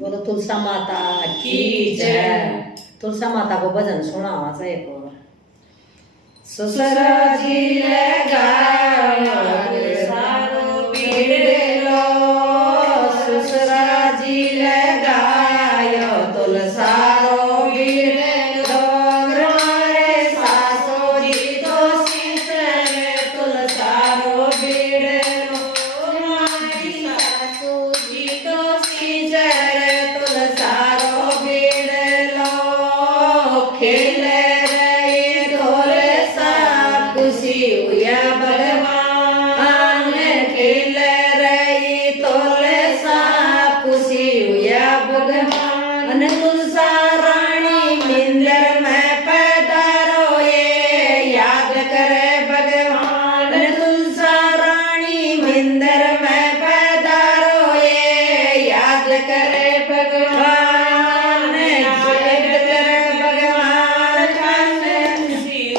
बोलो तुलसा माता की जय। तुलसा माता को भजन सुनावा से एक और। ससुरा जी लगाया सारो बीड़ेलो, ससुरा जी लगाया तुलसारो बीड़ेलो, मारे सासो जी तो सीसरे तुलसारो बीड़ेलो, मारी सासो जी तो सीसरे तुलसारो बीड़ेलो, खेले रही ढोले खुशी हुआ भगवान, खेले रही तोले सा खुशी हुआ भगवान, तुलसा रानी मिंदर में पैदारो ये याद करे भगवान, तुलसा रानी मिंदर में पैदारो ये याद करे भगवान, याद करे भगवान,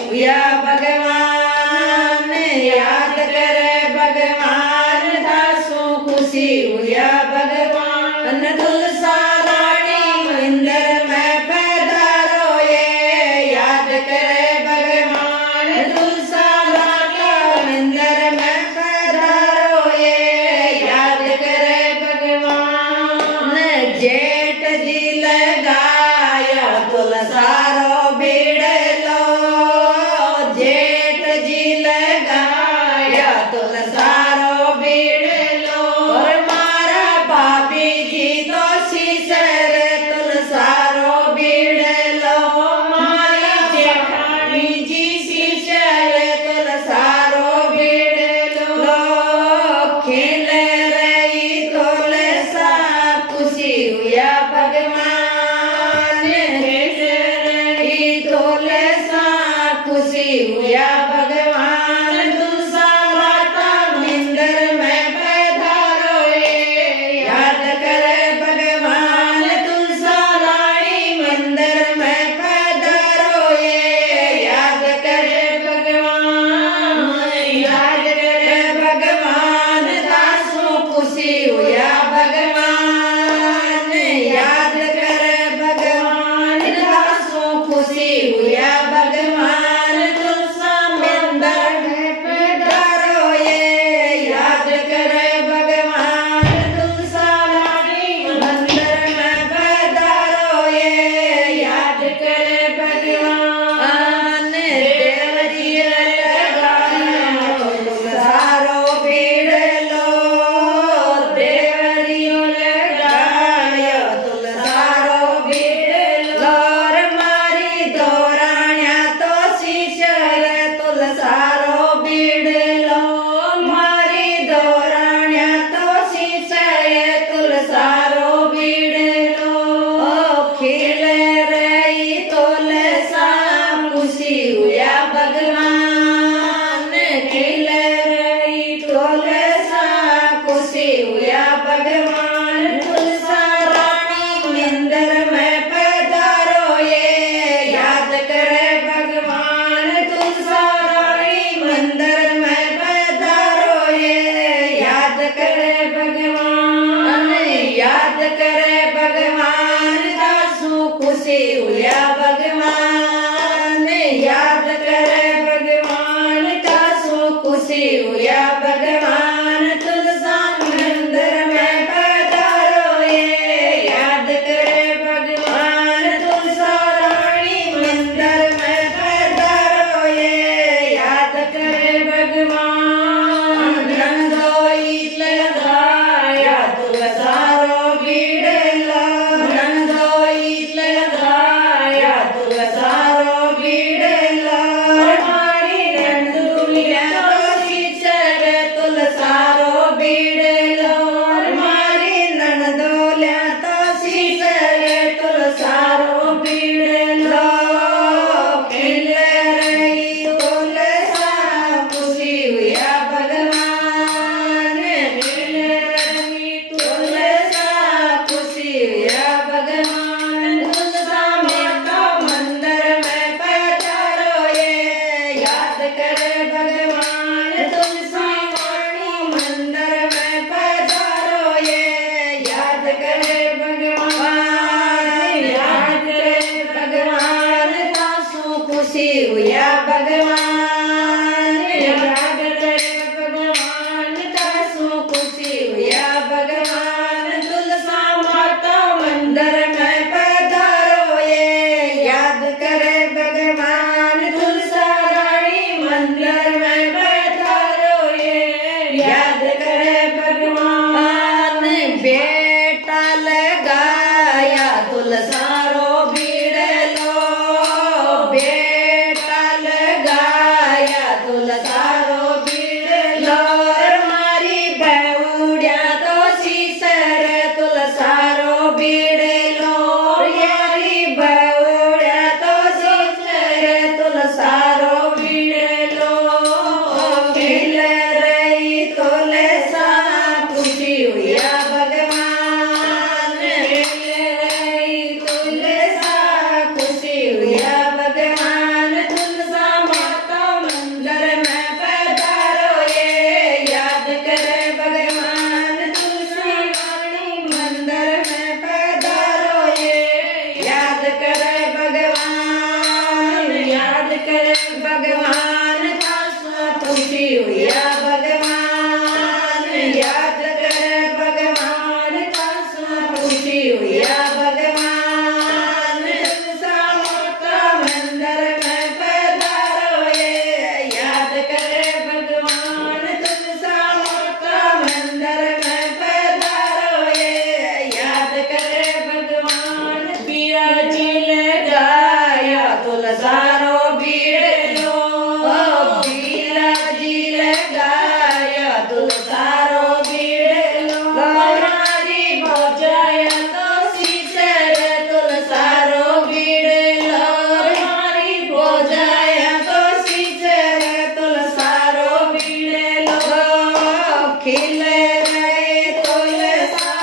हुआ भगवान, याद करे भगवान, दासों खुशी हुआ भगवान, तुलसा रानी मिंदर में पैदारो ये याद करे भगवान, तुलसा रानी मिंदर में पैदारो ये याद करे भगवान, जेठ जी लगाया तुलसारो बीड़ेलो, जेठ जी लगाया तुलसारो बीड़ेलो, और मारा भाभी जी तो सीसर तुलसारो बीड़ेलो, मारी जेठानी जी सीसर तुलसारो बीड़ेलो, खेले रही तोले सा खुशी हुआ भगवान, खेले रही तोले सा खुशी हुआ भगवान, तुलसा माता मिंदर में पैदारो ये याद करे भगवान, तुलसा रानी मंदिर में पैदारो ये याद करे भगवान, याद करे भगवान, दासों खुशी हुआ भगवान, याद करे भगवान, दासों खुशी हुआ भगवान, तुलसा मंदिर में पैदारो ये याद करे भगवान, तुलसा रानी मंदिर में पैदारो ये याद करे भगवान, देवरी लगाया तुलसारो बीड़ेलो, देवरी लगाया तुलसारो बीड़ेलो, मारी दोराण्या तो सीसर तुलसारो बीड़ेलो, मारी दोराण्या तो सीसर तुलसारो बीड़ेलो, खेले रही तोले सा खुशी हुआ भगवान, खेले रही तोले सा खुशी हुआ भगवान, तुलसा रानी मिंदर में पैदारो ये याद करे भगवान, तुलसा रानी मंदिर में पैदारो ये याद करे भगवान, याद करे भगवान, दासों खुशी हुआ भगवान, याद करे भगवान, दासों खुशी हुआ भगवान, तुलसा मंदिर में पैदारो ये याद करे भगवान, तुलसा रानी मंदिर में पैदारो ये याद करे भगवान, नंदोई लगाया तुलसारो बीड़ेलो, नंदोई लगाया तुलसारो बीड़लो बेटा लगाया तुलसारो बीड़लो मारी बेउड़िया तो सीसर तुलसारो बीड़लो यारी बेउड़िया तो सीसर तुलसारो बीड़लो खिल रही तुलसा खुशी हुआ भगवान खिल रही तुलसा खुशी हुआ भगवान तुलसा माता मंदिर में पधारो ये याद करे भगवान तुलसी रानी मंदिर में पधारो ये याद करे भगवान खुशी हुआ भगवान याद करे भगवान खुशी हुआ भगवान तुलसा माता मंदिर में पधारो ये याद करे भगवान तुलसा माता मंदिर में पधारो ये याद करे भगवान बिराजी लगाया तुलसारो बीड़लो बिराजी लगाया तुलसारो बीड़लो मारी भौजाया तो सीसर तुलसारो बीड़लो मारी भौजाया तो सीसर तुलसारो बीड़लो खिल रहे तुलसा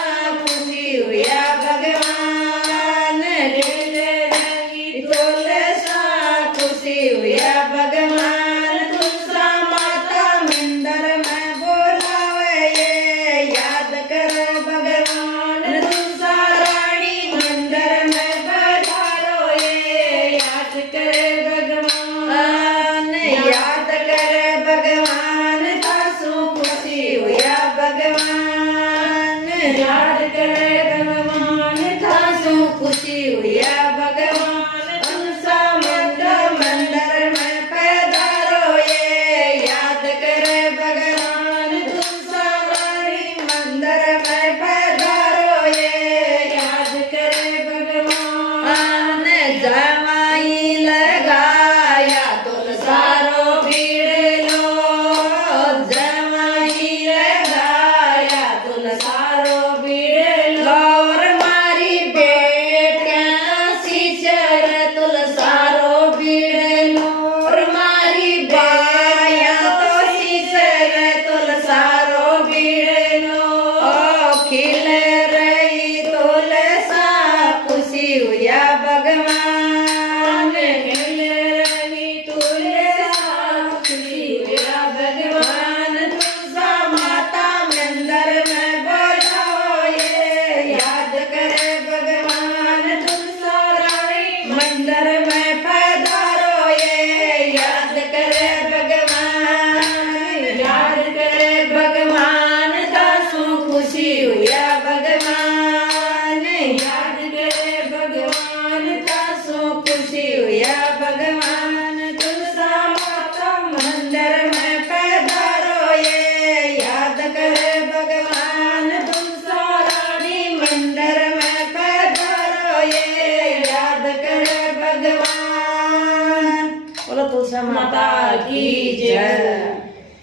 खुशी हुआ भगवान खिल रही तुलसा खुशी हुआ भगवान तुलसा माता मंदिर में बोलावे ये याद करे भगवान तुलसा रानी मंदिर में पधारो ये याद करे भगवान याद करे भगवान तासु खुशी हुआ भगवान याद करे भगवान तासु खुशी हुआ भगवान तुलसा मंदिर में पधारो ये याद करे भगवान तुलसा रानी मंदिर में पधारो ये याद करे भगवान जमाई लगाया तुलसारो बीड़लो जमाई लगाया तुलसारो बीड़लो मारी बेटियां सीसर तुलसारो बीड़लो मारी बाया तो सीसर तुलसारो बीड़लो खिल रही तुलसा खुशी हुआ भगवान खिल रही तुलसा खुशी हुआ भगवान तुलसा माता मंदिर में बोलाओ ये याद करे भगवान तुलसा रानी मंदिर में पधारो ये याद करे भगवान तासु खुशी हुआ भगवान याद करे भगवान तासु खुशी हुआ भगवान तुलसा माता मंदिर में पधारो ये याद करे भगवान तुलसा रानी मंदिर में पधारो ये याद करे भगवान बोलो तुलसा माता की जय।